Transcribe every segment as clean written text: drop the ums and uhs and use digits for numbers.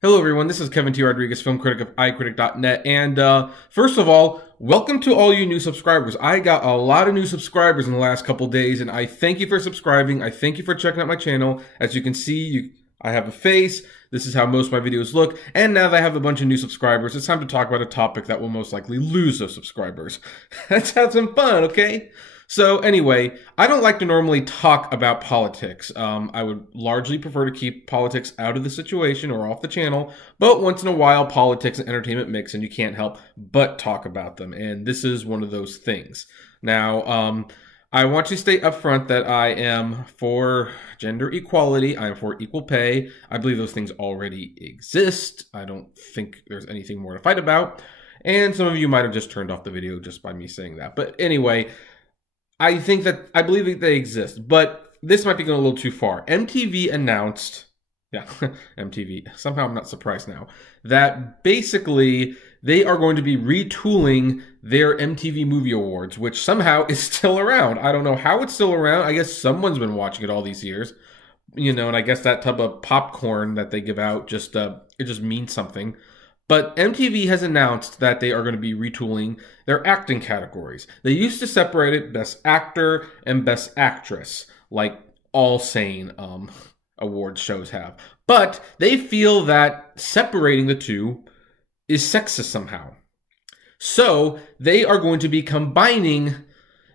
Hello everyone, this is Kevin T. Rodriguez, film critic of iCritic.net, and first of all, welcome to all you new subscribers. I got a lot of new subscribers in the last couple days, and I thank you for subscribing. I thank you for checking out my channel. As you can see, I have a face. This is how most of my videos look, and now that I have a bunch of new subscribers, it's time to talk about a topic that will most likely lose those subscribers. Let's have some fun, okay? So anyway, I don't like to normally talk about politics. I would largely prefer to keep politics out of the situation or off the channel, but once in a while, politics and entertainment mix and you can't help but talk about them, and this is one of those things. Now, I want to state up front that I am for gender equality. I am for equal pay. I believe those things already exist. I don't think there's anything more to fight about, and some of you might have just turned off the video just by me saying that. But anyway, I believe that they exist, but this might be going a little too far. MTV announced, MTV, somehow I'm not surprised now, that basically they are going to be retooling their MTV Movie Awards, which somehow is still around. I don't know how it's still around. I guess someone's been watching it all these years, and I guess that tub of popcorn that they give out it just means something. But MTV has announced that they are going to be retooling their acting categories. They used to separate it Best Actor and Best Actress, like all sane awards shows have. But they feel that separating the two is sexist somehow. So they are going to be combining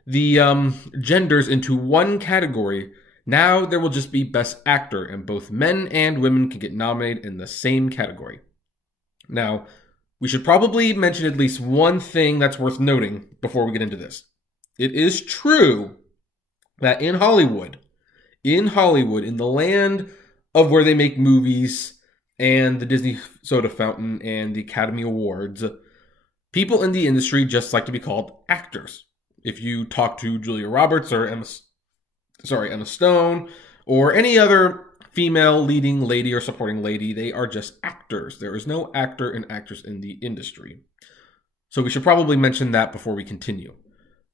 the genders into one category. Now there will just be Best Actor, and both men and women can get nominated in the same category. Now, we should probably mention at least one thing that's worth noting before we get into this. It is true that in Hollywood, in the land of where they make movies and the Disney soda fountain and the Academy Awards, people in the industry just like to be called actors. If you talk to Julia Roberts or Emma Stone or any other female leading lady or supporting lady, they are just actors. There is no actor and actress in the industry. So we should probably mention that before we continue.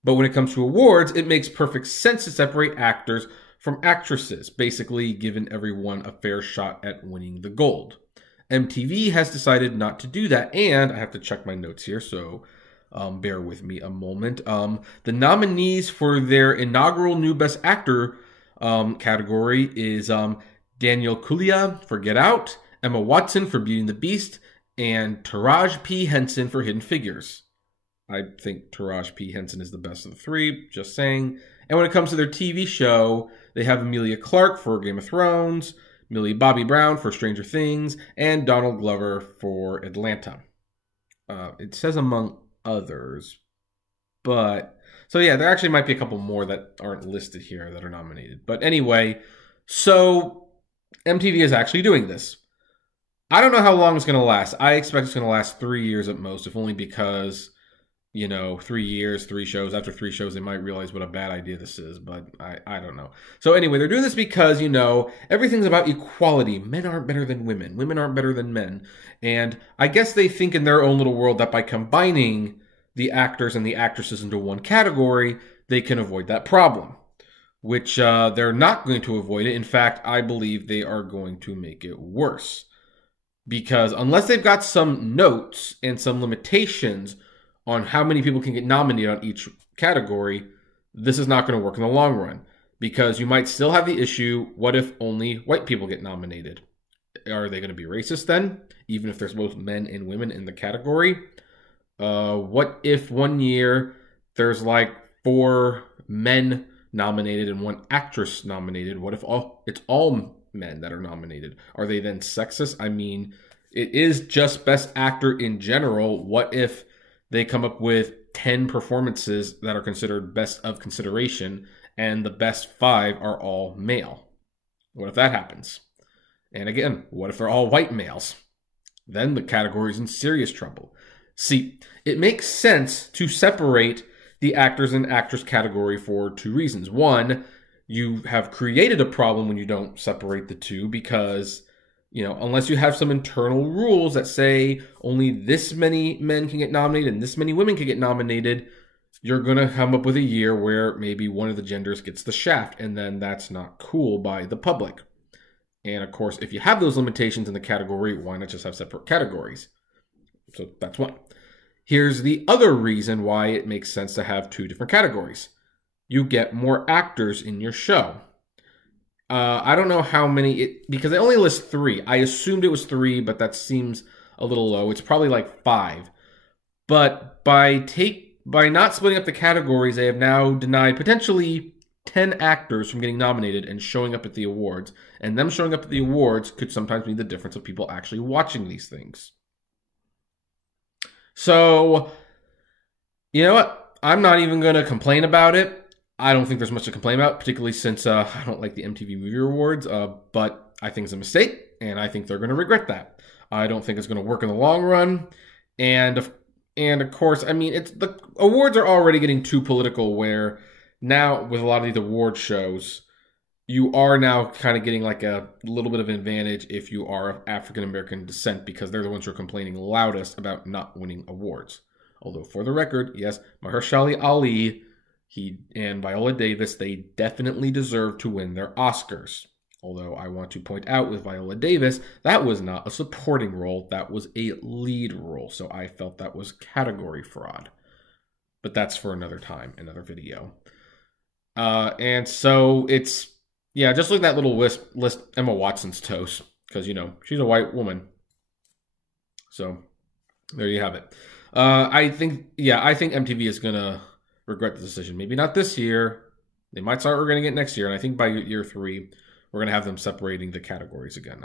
But when it comes to awards, it makes perfect sense to separate actors from actresses, basically giving everyone a fair shot at winning the gold. MTV has decided not to do that, and I have to check my notes here, so bear with me a moment. The nominees for their inaugural new Best Actor category is Daniel Kaluuya for Get Out, Emma Watson for Beauty and the Beast, and Taraji P. Henson for Hidden Figures. I think Taraji P. Henson is the best of the three, just saying. And when it comes to their TV show, they have Emilia Clarke for Game of Thrones, Millie Bobby Brown for Stranger Things, and Donald Glover for Atlanta. It says among others, but so yeah, there actually might be a couple more that aren't listed here that are nominated. But anyway, so MTV is actually doing this. I don't know how long it's going to last. I expect it's going to last 3 years at most, if only because, 3 years, 3 shows. After 3 shows, they might realize what a bad idea this is, but I don't know. So anyway, they're doing this because, everything's about equality. Men aren't better than women. Women aren't better than men. And I guess they think in their own little world that by combining the actors and the actresses into one category, they can avoid that problem. Which they're not going to avoid it. In fact, I believe they are going to make it worse. Because unless they've got some notes and some limitations on how many people can get nominated on each category, this is not going to work in the long run. Because you might still have the issue, what if only white people get nominated? Are they going to be racist then? Even if there's both men and women in the category? What if one year there's like 4 men nominated and 1 actress nominated? What if it's all men that are nominated? Are they then sexist? I mean, it is just Best Actor in general. What if they come up with 10 performances that are considered best of consideration and the best 5 are all male? What if that happens? And again, what if they're all white males? Then the category is in serious trouble. See, it makes sense to separate the actors and actress category for 2 reasons. One, you have created a problem when you don't separate the two because, unless you have some internal rules that say only this many men can get nominated and this many women can get nominated, you're going to come up with a year where maybe one of the genders gets the shaft, and then that's not cool by the public. And of course, if you have those limitations in the category, why not just have separate categories? So that's one. Here's the other reason why it makes sense to have two different categories. You get more actors in your show. I don't know how many, because they only list 3. I assumed it was 3, but that seems a little low. It's probably like 5. But by not splitting up the categories, they have now denied potentially 10 actors from getting nominated and showing up at the awards. And them showing up at the awards could sometimes be the difference of people actually watching these things. So, you know what? I'm not even going to complain about it. I don't think there's much to complain about, particularly since I don't like the MTV Movie Awards, but I think it's a mistake, and I think they're going to regret that. I don't think it's going to work in the long run, and of course, I mean, the awards are already getting too political, where now with a lot of these award shows, you are now kind of getting like a little bit of an advantage if you are of African American descent, because they're the ones who are complaining loudest about not winning awards. Although, for the record, yes, Mahershala Ali, he and Viola Davis, they definitely deserve to win their Oscars. Although I want to point out with Viola Davis, that was not a supporting role, that was a lead role. So I felt that was category fraud. But that's for another time, another video. And so it's, yeah, just look at that little list Emma Watson's toast. Because, you know, she's a white woman. So there you have it. I think MTV is going to regret the decision. Maybe not this year. They might start regretting it next year. And I think by year 3, we're going to have them separating the categories again.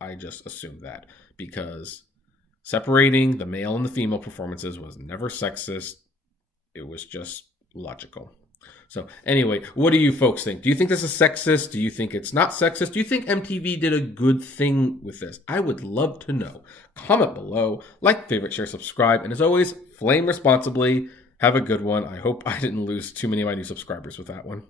I just assumed that, because separating the male and the female performances was never sexist. It was just logical. So anyway, what do you folks think? Do you think this is sexist? Do you think it's not sexist? Do you think MTV did a good thing with this? I would love to know. Comment below, like, favorite, share, subscribe, and as always, flame responsibly. Have a good one. I hope I didn't lose too many of my new subscribers with that one.